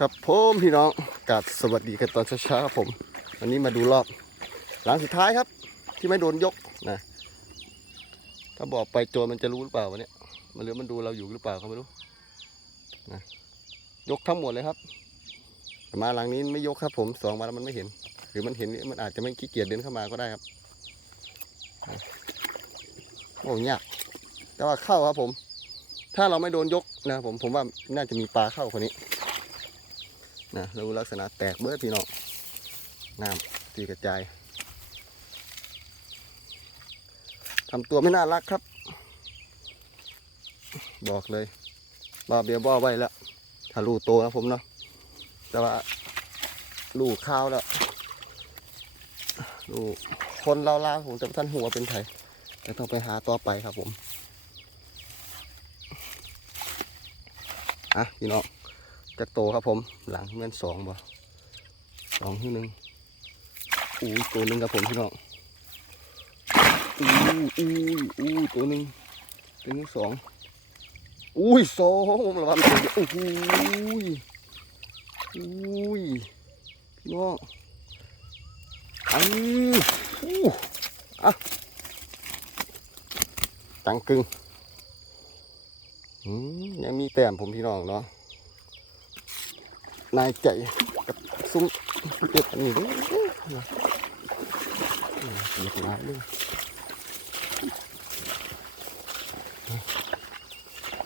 ครับผมพี่น้องกาบสวัสดีกันตอนเช้าๆครับผมวันนี้มาดูรอบ หลังสุดท้ายครับ ที่ไม่โดนยกนะถ้าบอกไปโจรมันจะรู้หรือเปล่าวันนี้มันหรือมันดูเราอยู่หรือเปล่าก็ไม่รู้นะยกทั้งหมดเลยครับแต่มาหลังนี้ไม่ยกครับ ผมสองมาแล้วมันไม่เห็น หรือมันเห็นมันอาจจะไม่ขี้เกียจเดินเข้ามาก็ได้ครับโอ้ยากแต่ว่าเข้าครับผม ถ้าเราไม่โดนยกนะผมผมว่าน่าจะมีปลาเข้าคนนี้ นะดูลักษณะแตกเบิดพี่น้องน้ำตีกระจายทำตัวไม่น่ารักครับ บอกเลยบ้าเบียบ้าไว้แล้วถ้าลูกโตนะผมเนาะแต่ว่าลูกข้าวแล้วลูกคนเราล่าผมจะท่านหัวเป็นไทยจะต้องไปหาต่อไปครับผม อะ พี่น้อง จะโตครับผม หลังเงินสองบ่สองที่หนึ่งอู้ตัวหนึ่งครับผมพี่น้องอู้อู้อู้ตัวหนึ่งตัวหนึ่งสองอุ้ยสองระวังตัวเดียวโอ้โหยอุ้ยพี่น้องอันอู้อะตังกึงอืมยังมีแต้มผมพี่น้องเนาะ นายใจกับซุ้มเป็ดอันนี้ด้วยเรียบร้อยเลย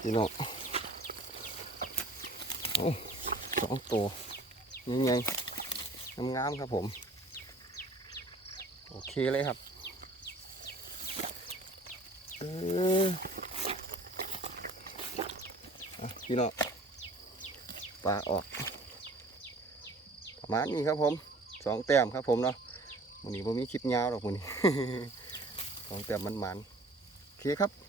พี่น้องโอ้สองตัวยังไงงามๆครับผม โอเคเลยครับเอออะพี่น้องปลาออก มานี่ครับผมสองแต้มครับผมเนาะวันนี้ผมมีคลิปยาวหรอกวันนี้สองแต้มมันๆโอเคครับ